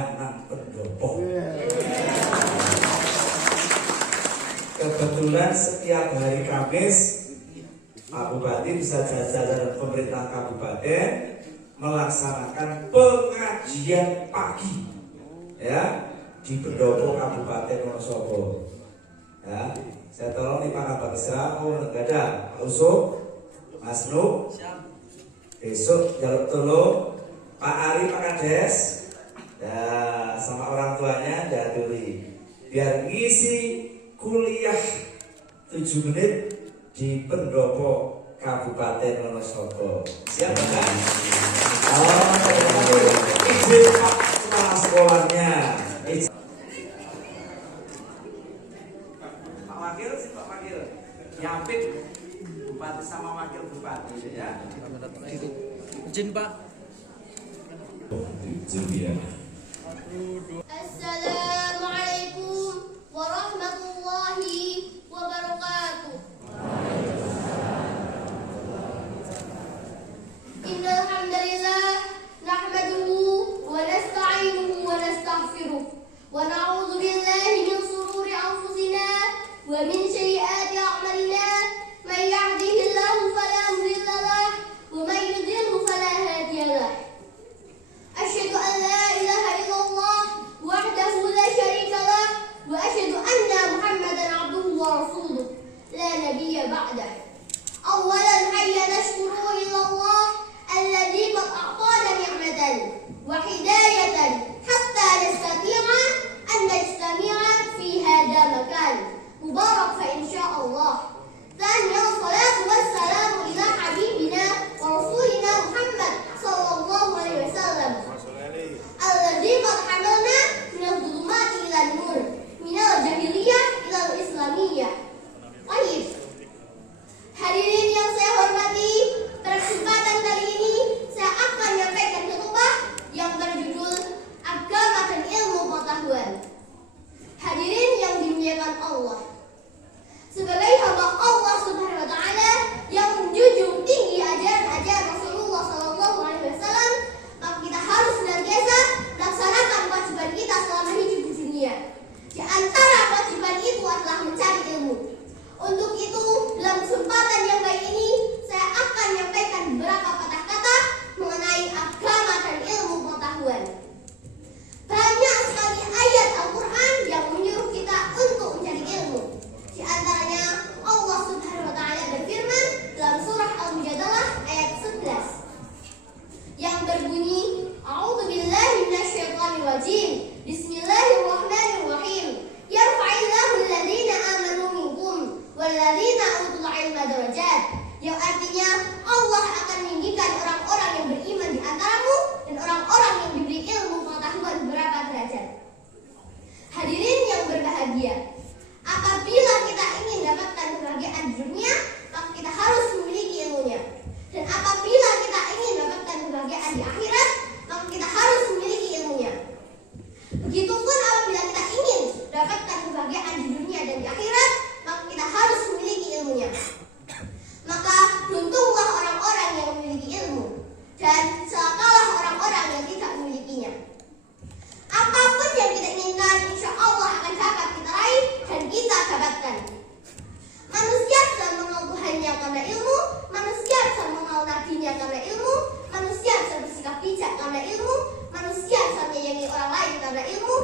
jajan nang pendopo. Kebetulan setiap hari Kamis Pak Bupati bisa jajaran pemerintah kabupaten melaksanakan pengajian pagi ya di pendopo Kabupaten Wonosobo. Ya, saya tolong nih Pak Kabak Isra, nggak ada Pak Usuk, Mas Nuk, besok jaluk tolong Pak Ari, Pak Kades, ya sama orang tuanya jaduli biar ngisi kuliah 7 menit di pendopo Kabupaten Wonosobo. Siap kan? Izin Pak kepala sekolahnya. Pak Wakil sih, Pak Wakil Yapit Bupati sama Wakil Bupati ya. Izin Pak. Assalamualaikum warahmatullahi wabarakatuh. Innal hamdalillah nahmaduhu wa nasta'inuhu wa nastaghfiruh wa na'udzu billahi min shururi anfusina wa min sayyiati a'malina. Man yahdihillahu fala mudilla lahu wa man yudlilhu fala hadiya lahu. Asyhadu an la ilaha illallah wahdahu la syarika lah wa asyhadu anna Muhammadan abduhu wa rasuluh la nabiyya ba'dah. Awalan hayya nashkuru ilallah alladzi qad a'tana ni'matan wa hidayatan hatta nastati'a an najtami'a fi hadha makan mubarak fa insyaallah. Thaniyan salatu wassalamu ila habibina wa rasulina Muhammad sallallahu alaihi wasallam alladzi qad hamalna minal dhulumati ilan nur minal jahiliyah ilal islamiyah. Baik. Hadirin yang saya hormati, pada kesempatan kali ini saya akan menyampaikan khutbah yang berjudul Agama dan Ilmu Pengetahuan. Hadirin yang dimuliakan Allah, sebagai hamba Allah Subhanahu wa taala yang menjunjung tinggi ajaran Rasulullah sallallahu alaihi wasallam, maka kita harus senantiasa melaksanakan kewajiban kita selama hidup di dunia. Di antara kewajiban itu adalah mencari ilmu. Untuk itu, dalam kesempatan yang baik ini, saya akan menyampaikan beberapa patah kata mengenai agama dan ilmu pengetahuan. Banyak sekali ayat Al-Quran yang menyuruh kita untuk mencari ilmu. Di antaranya, Allah Subhanahu wa taala berfirman dalam surah Al-Mujadalah ayat 11 yang berbunyi, A'udzubillahi minasyaitonir rajim. Bismillahirrahmanirrahim. Yarfa'illahu alladhina amanu minkum walladzina utul ilma darajat. Yang artinya Allah akan meninggikan orang-orang yang beriman di antaramu dan orang-orang yang diberi ilmu pengetahuan beberapa derajat. Hadirin yang berbahagia, apabila kita ingin dapatkan kebahagiaan di dunia, maka kita harus memiliki ilmunya. Dan apabila kita ingin dapatkan kebahagiaan di akhirat, maka kita harus memiliki ilmunya. Begitupun apabila kita ingin dapatkan kebahagiaan di dunia dan di akhirat, maka kita harus memiliki ilmunya. Maka beruntunglah orang-orang yang memiliki ilmu, dan celakalah orang-orang yang tidak memilikinya. Apapun yang kita inginkan, insya Allah akan dapat kita raih dan kita dapatkan. Manusia bisa mengenal Tuhannya karena ilmu, manusia bisa mengenal nabinya karena ilmu, manusia bisa bersikap bijak karena ilmu, manusia bisa menyayangi orang lain karena ilmu,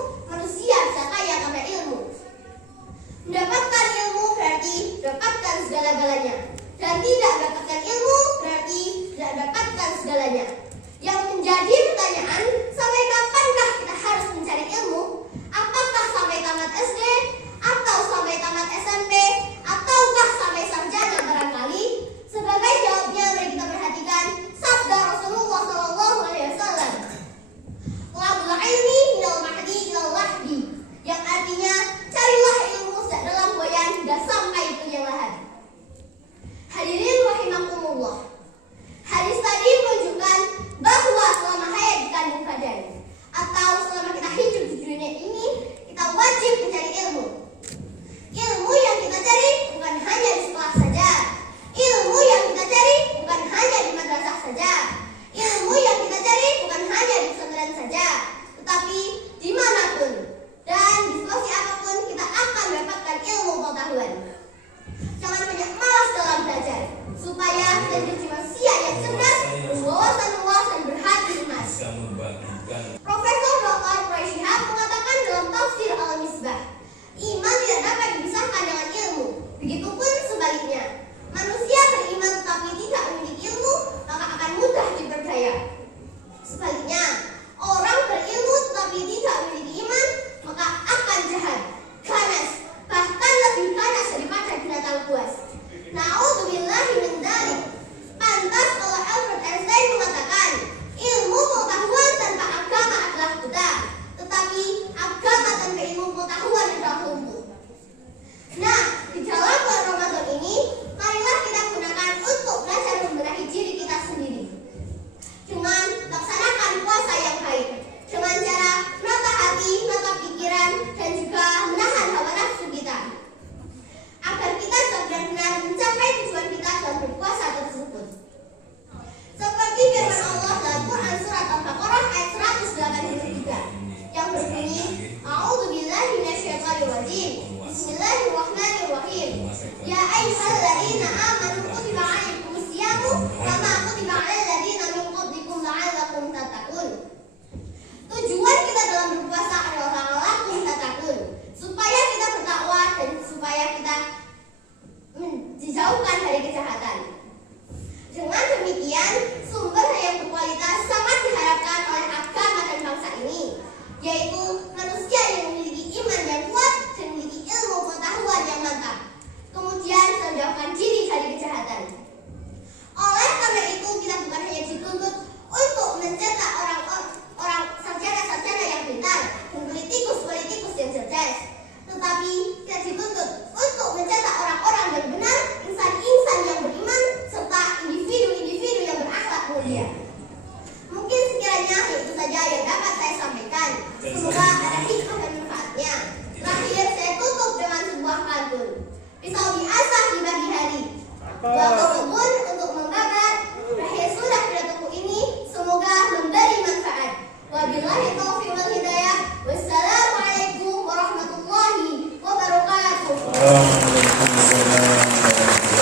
Waalaikumsalam warahmatullahi wabarakatuh.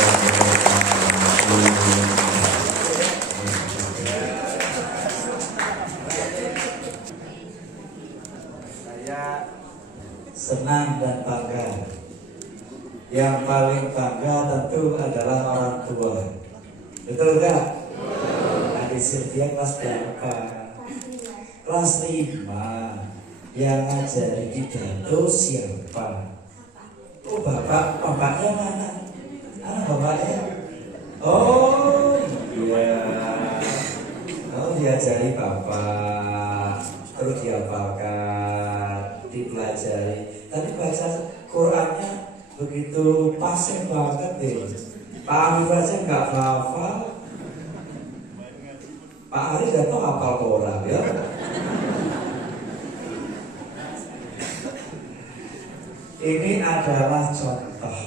Saya senang dan bangga. Yang paling bangga tentu adalah orang tua. Betul nggak? Adik Sylvia kelas berapa? Kelas 5. Yang ngajari pidato siapa? Oh, bapaknya mana? Bapaknya? Oh iya. Oh, diajari bapak, terus dihafalkan, dipelajari. Tapi baca Qurannya begitu pasien banget deh. Pak Arif aja nggak hafal. Pak Arif nggak tahu hafal Quran ya. Ini adalah contoh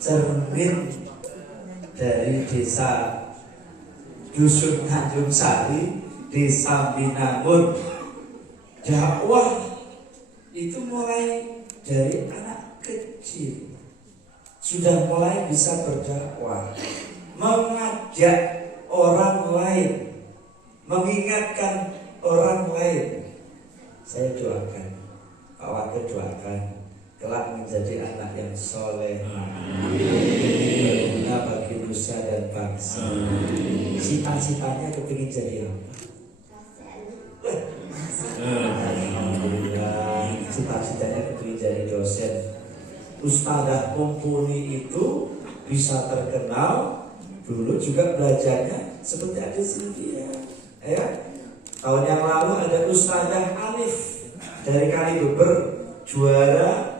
cermin dari desa Dusun Tanjung Sari, Desa Binangun. Dakwah itu mulai dari anak kecil, sudah mulai bisa berdakwah, mengajak orang lain, mengingatkan orang lain. Saya doakan, Pak Wakil doakan kelak menjadi anak yang soleh, berguna bagi nusa dan bangsa. Cita-citanya kepingin jadi apa? Alhamdulillah, cita-citanya kepingin jadi dosen. Ustadzah Mumpuni itu bisa terkenal dulu juga belajarnya seperti adik Sylvia. Ya, tahun yang lalu ada Ustadzah Alif dari Kalibeber juara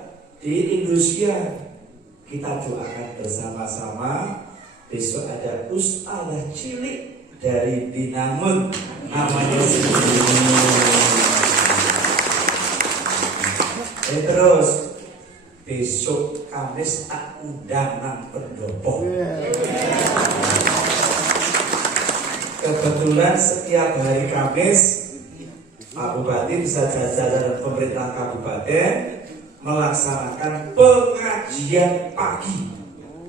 di Indonesia. Kita doakan bersama-sama. Besok ada Ustadzah cilik dari Binangun, namanya terus besok Kamis tak undang nang pendopo. Kebetulan setiap hari Kamis Pak Bupati bisa jajaran pemerintah kabupaten melaksanakan pengajian pagi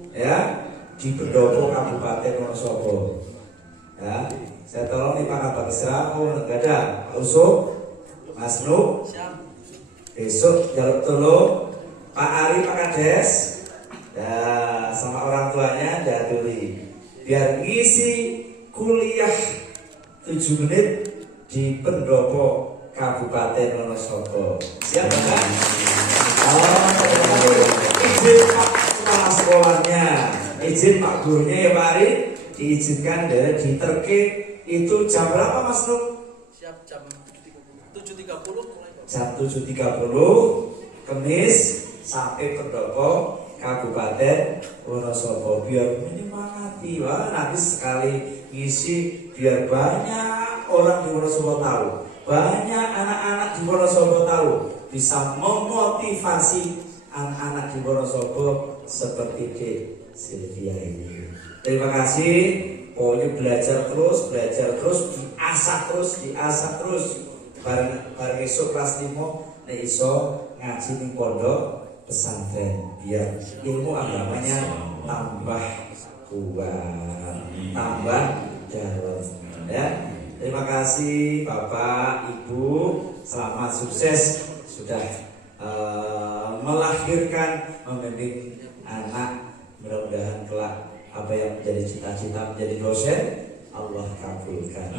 ya di pendopo Kabupaten Wonosobo. Ya, saya tolong nih Pak Kabak Seramo, nggak ada Pak Usuk, Mas Nuk. Besok jaluk tolong Pak Ari, Pak Kades, ya, sama orang tuanya jaduli biar ngisi kuliah 7 menit di pendopo Kabupaten Wonosobo. Siap kan? Izin Pak kepala sekolahnya, izin Pak gurunya ya Pak Ari, diizinkan dari diterke itu jam berapa Mas Nuk? Siap, jam 7.30 mulai. Jam 7.30 Kamis sampai pendopo Kabupaten Wonosobo biar menyemangati. Wah, nanti sekali ngisi biar banyak orang di Wonosobo tahu, banyak anak-anak di Wonosobo tahu, bisa memotivasi anak-anak di Wonosobo seperti Dek Sylvia ini. Terima kasih. Pokoknya belajar terus, diasah terus. Bareng esok kelas 5 nek iso ngaji ning pondok pesantren biar ilmu agamanya tambah kuat, tambah dalam. Ya. Terima kasih Bapak, Ibu, selamat sukses sudah melahirkan, membimbing anak. Mudah-mudahan kelak apa yang menjadi cita-cita menjadi dosen Allah kabulkan.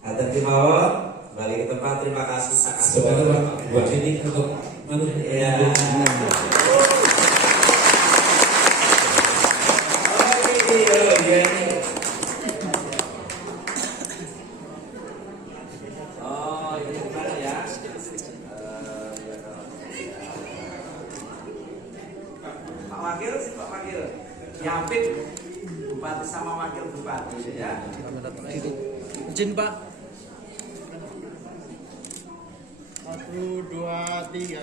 Atur timawon, kembali ke tempat. Terima kasih sangat. Sebenarnya buat ini untuk ya. Pak Wakil, Yapit Bupati sama Wakil Bupati ya. Izin Pak. 1, 2, 3.